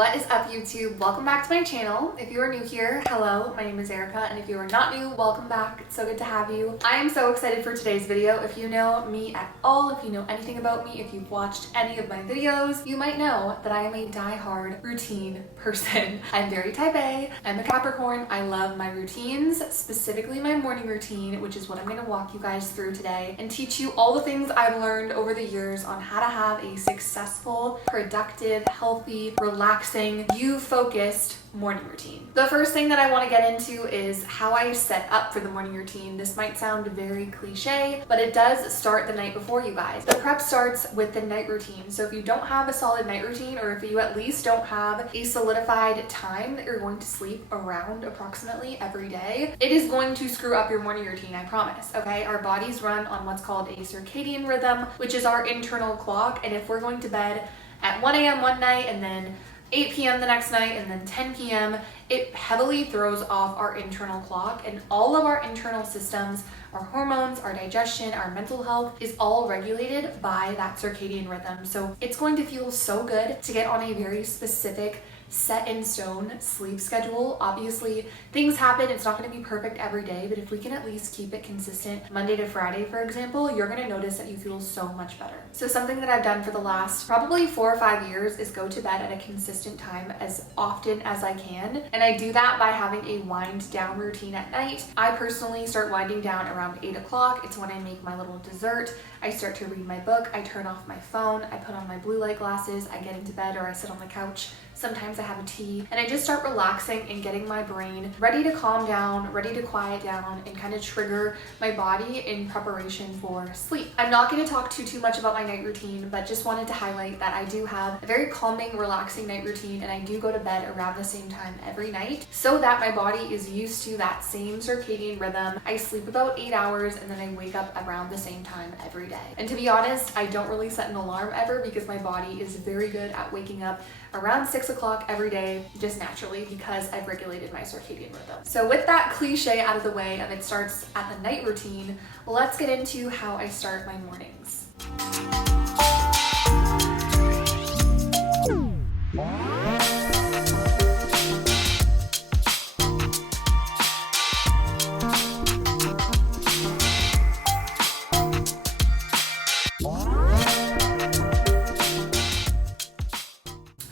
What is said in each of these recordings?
What is up, YouTube? Welcome back to my channel. If you are new here, hello, my name is Erica, and if you are not new, welcome back. It's so good to have you. I am so excited for today's video. If you know me at all, if you know anything about me, if you've watched any of my videos, you might know that I am a die-hard routine person. I'm very type A, I'm a Capricorn. I love my routines, specifically my morning routine, which is what I'm gonna walk you guys through today and teach you all the things I've learned over the years on how to have a successful, productive, healthy, relaxing, you-focused morning routine. The first thing that I want to get into is how I set up for the morning routine. This might sound very cliche, but it does start the night before, you guys. The prep starts with the night routine. So if you don't have a solid night routine, or if you at least don't have a solidified time that you're going to sleep around approximately every day, it is going to screw up your morning routine, I promise, okay? Our bodies run on what's called a circadian rhythm, which is our internal clock, and if we're going to bed at 1 a.m. one night and then 8 p.m. the next night and then 10 p.m., it heavily throws off our internal clock, and all of our internal systems, our hormones, our digestion, our mental health is all regulated by that circadian rhythm. So it's going to feel so good to get on a very specific, set in stone sleep schedule. Obviously, things happen. It's not going to be perfect every day, but if we can at least keep it consistent Monday to Friday, for example, you're going to notice that you feel so much better. So something that I've done for the last probably 4 or 5 years is go to bed at a consistent time as often as I can. And I do that by having a wind down routine at night. I personally start winding down around 8 o'clock. It's when I make my little dessert. I start to read my book. I turn off my phone. I put on my blue light glasses. I get into bed, or I sit on the couch. Sometimes I have a tea, and I just start relaxing and getting my brain ready to calm down, ready to quiet down, and kind of trigger my body in preparation for sleep. I'm not going to talk too much about my night routine, but just wanted to highlight that I do have a very calming, relaxing night routine, and I do go to bed around the same time every night so that my body is used to that same circadian rhythm. I sleep about 8 hours, and then I wake up around the same time every day. And to be honest, I don't really set an alarm ever because my body is very good at waking up around 6 o'clock every day, just naturally, because I've regulated my circadian rhythm. So with that cliche out of the way of it starts at the night routine, let's get into how I start my mornings.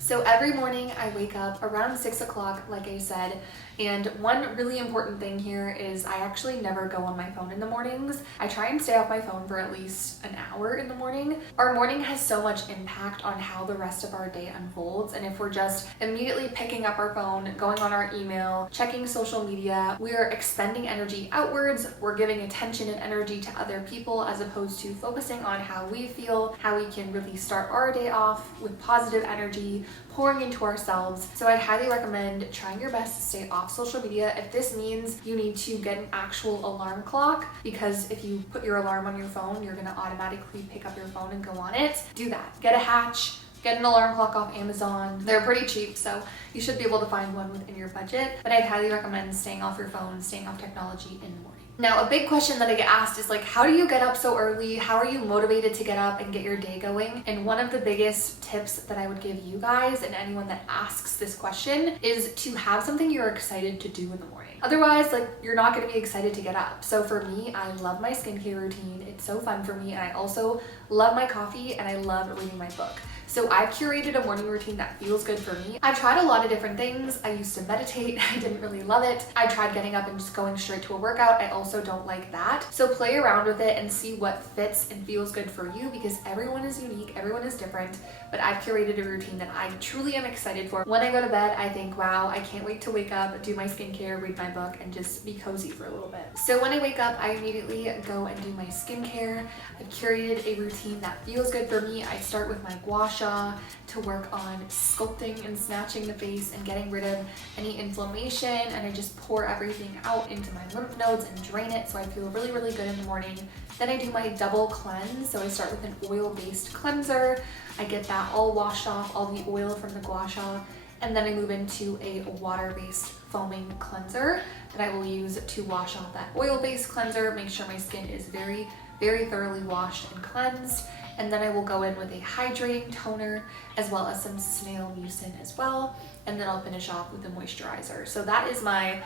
So every morning I wake up around 6 o'clock, like I said, and one really important thing here is I actually never go on my phone in the mornings. I try and stay off my phone for at least an hour in the morning. Our morning has so much impact on how the rest of our day unfolds, and if we're just immediately picking up our phone, going on our email, checking social media, we're expending energy outwards, we're giving attention and energy to other people as opposed to focusing on how we feel, how we can really start our day off with positive energy, pouring into ourselves. So I'd highly recommend trying your best to stay off social media. If this means you need to get an actual alarm clock, because if you put your alarm on your phone, you're gonna automatically pick up your phone and go on it, do that. Get a Hatch, get an alarm clock off Amazon. They're pretty cheap, so you should be able to find one within your budget, but I'd highly recommend staying off your phone, staying off technology in the morning. Now, a big question that I get asked is like, how do you get up so early? How are you motivated to get up and get your day going? And one of the biggest tips that I would give you guys and anyone that asks this question is to have something you're excited to do in the morning. Otherwise, like, you're not going to be excited to get up. So for me, I love my skincare routine. It's so fun for me. And I also love my coffee, and I love reading my book. So I've curated a morning routine that feels good for me. I've tried a lot of different things. I used to meditate. I didn't really love it. I tried getting up and just going straight to a workout. I also don't like that. So play around with it and see what fits and feels good for you, because everyone is unique, everyone is different, but I've curated a routine that I truly am excited for. When I go to bed, I think, wow, I can't wait to wake up, do my skincare, read my book, and just be cozy for a little bit. So when I wake up, I immediately go and do my skincare. I've curated a routine that feels good for me. I start with my gua sha to work on sculpting and snatching the face and getting rid of any inflammation, and I just pour everything out into my lymph nodes and drain it so I feel really, really good in the morning. Then I do my double cleanse. So I start with an oil-based cleanser. I get that all washed off, all the oil from the gua sha, and then I move into a water-based foaming cleanser that I will use to wash off that oil-based cleanser, make sure my skin is very, very thoroughly washed and cleansed. and then I will go in with a hydrating toner as well as some snail mucin as well, and then I'll finish off with a moisturizer. So that is my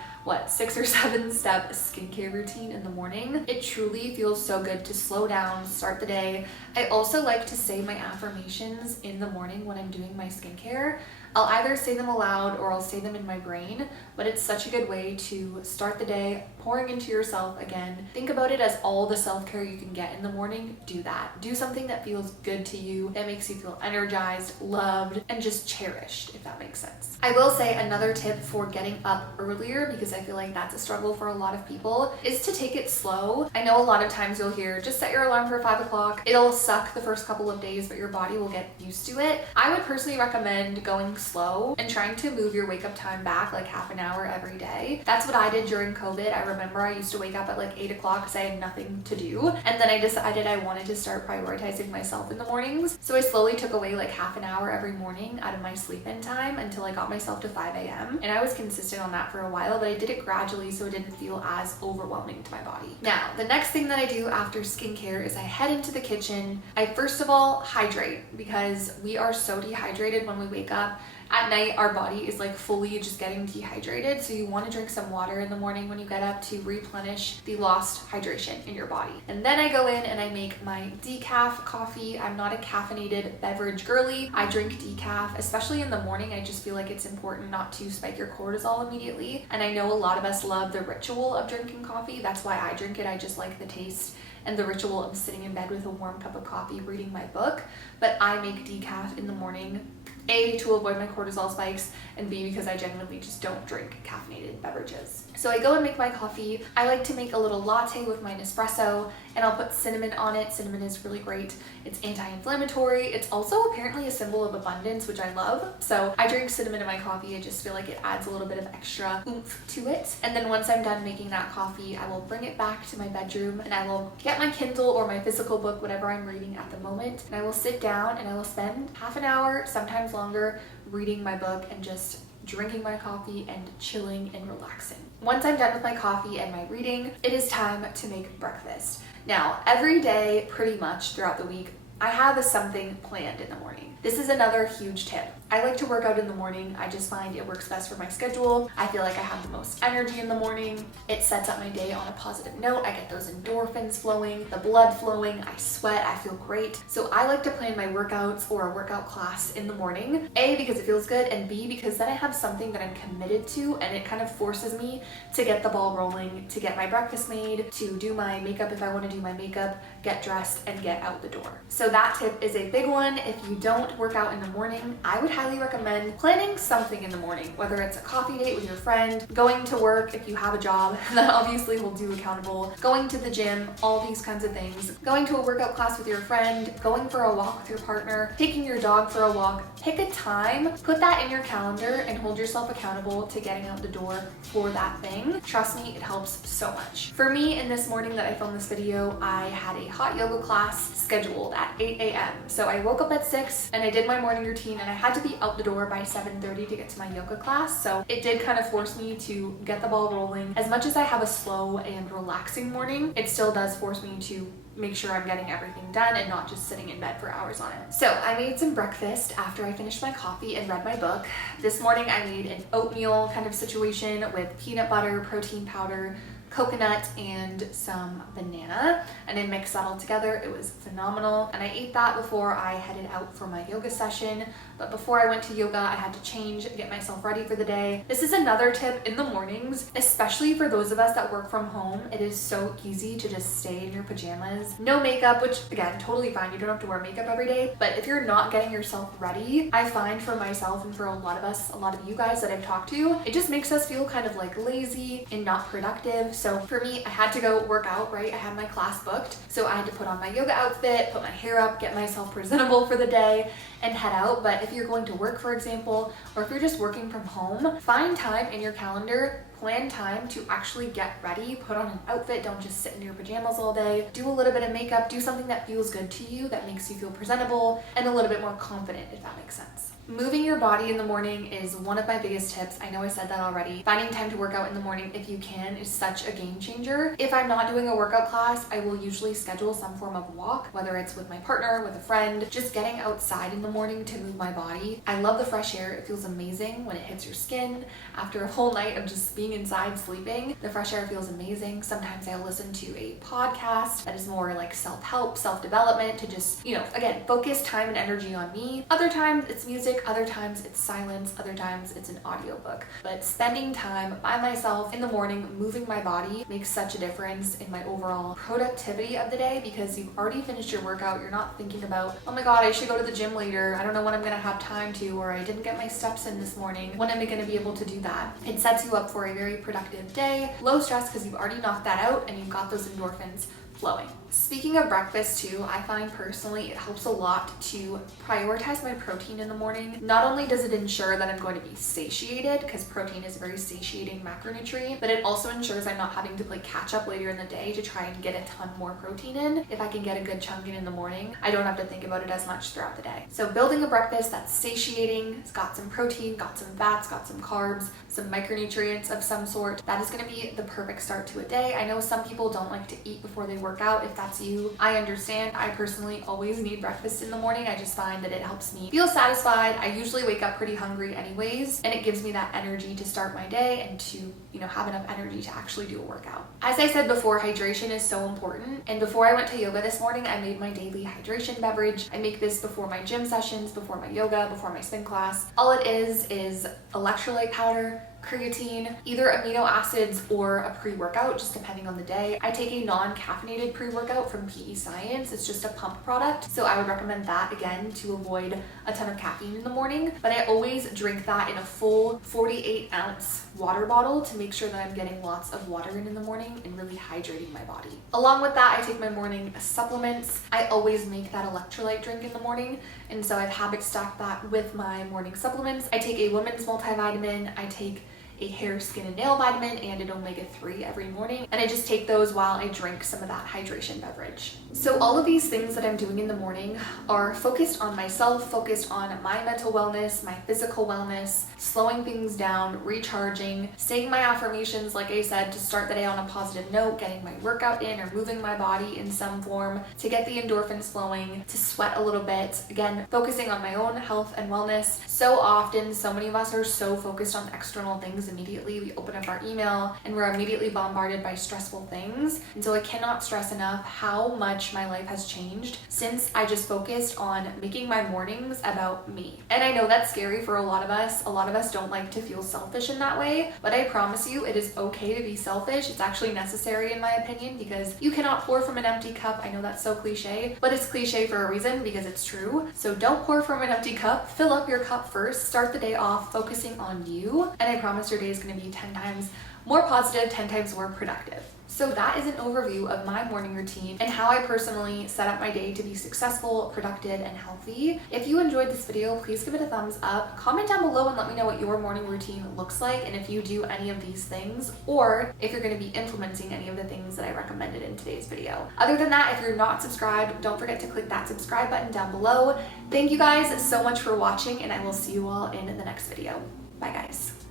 6 or 7 step skincare routine in the morning. It truly feels so good to slow down, start the day. I also like to say my affirmations in the morning when I'm doing my skincare. I'll either say them aloud or I'll say them in my brain, but it's such a good way to start the day, pouring into yourself again. Think about it as all the self-care you can get in the morning. Do that. Do something that feels good to you, that makes you feel energized, loved, and just cherished, if that makes sense. I will say another tip for getting up earlier, because I feel like that's a struggle for a lot of people, is to take it slow. I know a lot of times you'll hear, just set your alarm for 5 o'clock. It'll suck the first couple of days, but your body will get used to it. I would personally recommend going slow and trying to move your wake up time back like half an hour every day. That's what I did during COVID. I remember I used to wake up at like 8 o'clock because I had nothing to do. And then I decided I wanted to start prioritizing myself in the mornings. So I slowly took away like half an hour every morning out of my sleep-in time until I got myself to 5 a.m. And I was consistent on that for a while, but I did it gradually so it didn't feel as overwhelming to my body. Now, the next thing that I do after skincare is I head into the kitchen. I first of all hydrate, because we are so dehydrated when we wake up. At night, our body is like fully just getting dehydrated. So you want to drink some water in the morning when you get up to replenish the lost hydration in your body. And then I go in and I make my decaf coffee. I'm not a caffeinated beverage girly. I drink decaf, especially in the morning. I just feel like it's important not to spike your cortisol immediately. And I know a lot of us love the ritual of drinking coffee. That's why I drink it. I just like the taste and the ritual of sitting in bed with a warm cup of coffee, reading my book. But I make decaf in the morning, A, to avoid my cortisol spikes, and B, because I genuinely just don't drink caffeinated beverages. So I go and make my coffee. I like to make a little latte with my Nespresso, and I'll put cinnamon on it. Cinnamon is really great. It's anti-inflammatory. It's also apparently a symbol of abundance, which I love. So I drink cinnamon in my coffee. I just feel like it adds a little bit of extra oomph to it. And then once I'm done making that coffee, I will bring it back to my bedroom and I will get my Kindle or my physical book, whatever I'm reading at the moment, and I will sit down and I will spend half an hour, sometimes longer, reading my book and just drinking my coffee and chilling and relaxing. Once I'm done with my coffee and my reading, it is time to make breakfast. Now, every day, pretty much throughout the week, I have something planned in the morning. This is another huge tip. I like to work out in the morning. I just find it works best for my schedule. I feel like I have the most energy in the morning. It sets up my day on a positive note. I get those endorphins flowing, the blood flowing, I sweat, I feel great. So I like to plan my workouts or a workout class in the morning. A, because it feels good, and B, because then I have something that I'm committed to and it kind of forces me to get the ball rolling, to get my breakfast made, to do my makeup if I want to do my makeup, get dressed, and get out the door. So that tip is a big one. If you don't work out in the morning, I would highly recommend planning something in the morning, whether it's a coffee date with your friend, going to work if you have a job that obviously will do accountable, going to the gym, all these kinds of things, going to a workout class with your friend, going for a walk with your partner, taking your dog for a walk. Pick a time, put that in your calendar, and hold yourself accountable to getting out the door for that thing. Trust me, it helps so much. For me, in this morning that I filmed this video, I had a hot yoga class scheduled at 8 a.m. So I woke up at 6 and I did my morning routine, and I had to be out the door by 7:30 to get to my yoga class. So it did kind of force me to get the ball rolling. As much as I have a slow and relaxing morning, it still does force me to make sure I'm getting everything done and not just sitting in bed for hours on it. So I made some breakfast after I finished my coffee and read my book. This morning I made an oatmeal kind of situation with peanut butter, protein powder, coconut, and some banana, and I mixed that all together. It was phenomenal, and I ate that before I headed out for my yoga session. But before I went to yoga, I had to change, get myself ready for the day. This is another tip in the mornings, especially for those of us that work from home. It is so easy to just stay in your pajamas, no makeup, which again, totally fine. You don't have to wear makeup every day, but if you're not getting yourself ready, I find for myself and for a lot of us, a lot of you guys that I've talked to, it just makes us feel kind of like lazy and not productive. So for me, I had to go work out, right? I had my class booked, so I had to put on my yoga outfit, put my hair up, get myself presentable for the day, and head out. But if you're going to work, for example, or if you're just working from home, find time in your calendar, plan time to actually get ready, put on an outfit. Don't just sit in your pajamas all day. Do a little bit of makeup, do something that feels good to you, that makes you feel presentable and a little bit more confident, if that makes sense. Moving your body in the morning is one of my biggest tips. I know I said that already. Finding time to work out in the morning if you can is such a game changer. If I'm not doing a workout class, I will usually schedule some form of walk, whether it's with my partner, with a friend, just getting outside in the morning to move my body. I love the fresh air. It feels amazing when it hits your skin. After a whole night of just being inside sleeping, the fresh air feels amazing. Sometimes I'll listen to a podcast that is more like self-help, self-development to just, again, focus time and energy on me. Other times it's music, other times it's silence, other times it's an audiobook. But spending time by myself in the morning, moving my body makes such a difference in my overall productivity of the day because you've already finished your workout. You're not thinking about, oh my God, I should go to the gym later. I don't know when I'm gonna have time to, or I didn't get my steps in this morning. When am I gonna be able to do that? It sets you up for a very productive day, low stress because you've already knocked that out and you've got those endorphins flowing. Speaking of breakfast too, I find personally it helps a lot to prioritize my protein in the morning. Not only does it ensure that I'm going to be satiated, because protein is a very satiating macronutrient, but it also ensures I'm not having to play catch up later in the day to try and get a ton more protein in. If I can get a good chunk in the morning, I don't have to think about it as much throughout the day. So building a breakfast that's satiating, it's got some protein, got some fats, got some carbs, some micronutrients of some sort, that is going to be the perfect start to a day. I know some people don't like to eat before they work out. If that's you, I understand. I personally always need breakfast in the morning. I just find that it helps me feel satisfied. I usually wake up pretty hungry anyways, and it gives me that energy to start my day and to, have enough energy to actually do a workout. As I said before, hydration is so important. And before I went to yoga this morning, I made my daily hydration beverage. I make this before my gym sessions, before my yoga, before my spin class. All it is electrolyte powder, creatine, either amino acids or a pre-workout, just depending on the day. I take a non-caffeinated pre-workout from PEScience. It's just a pump product, so I would recommend that again to avoid a ton of caffeine in the morning. But I always drink that in a full 48-ounce water bottle to make sure that I'm getting lots of water in the morning and really hydrating my body. Along with that, I take my morning supplements. I always make that electrolyte drink in the morning, and so I've habit stacked that with my morning supplements. I take a women's multivitamin. I take a hair, skin, and nail vitamin and an omega-3 every morning, and I just take those while I drink some of that hydration beverage. So all of these things that I'm doing in the morning are focused on myself, focused on my mental wellness, my physical wellness, slowing things down, recharging, saying my affirmations, like I said, to start the day on a positive note, getting my workout in or moving my body in some form, to get the endorphins flowing, to sweat a little bit, again, focusing on my own health and wellness. So often, so many of us are so focused on external things immediately. We open up our email and we're immediately bombarded by stressful things. And so I cannot stress enough how much my life has changed since I just focused on making my mornings about me. And I know that's scary for a lot of us. A lot of us don't like to feel selfish in that way, but I promise you it is okay to be selfish. It's actually necessary in my opinion because you cannot pour from an empty cup. I know that's so cliche, but it's cliche for a reason because it's true. So don't pour from an empty cup. Fill up your cup first. Start the day off focusing on you, and I promise your day is going to be 10 times more positive, 10 times more productive. So that is an overview of my morning routine and how I personally set up my day to be successful, productive, and healthy. If you enjoyed this video, please give it a thumbs up. Comment down below and let me know what your morning routine looks like and if you do any of these things or if you're going to be implementing any of the things that I recommended in today's video. Other than that, if you're not subscribed, don't forget to click that subscribe button down below. Thank you guys so much for watching, and I will see you all in the next video. Bye guys.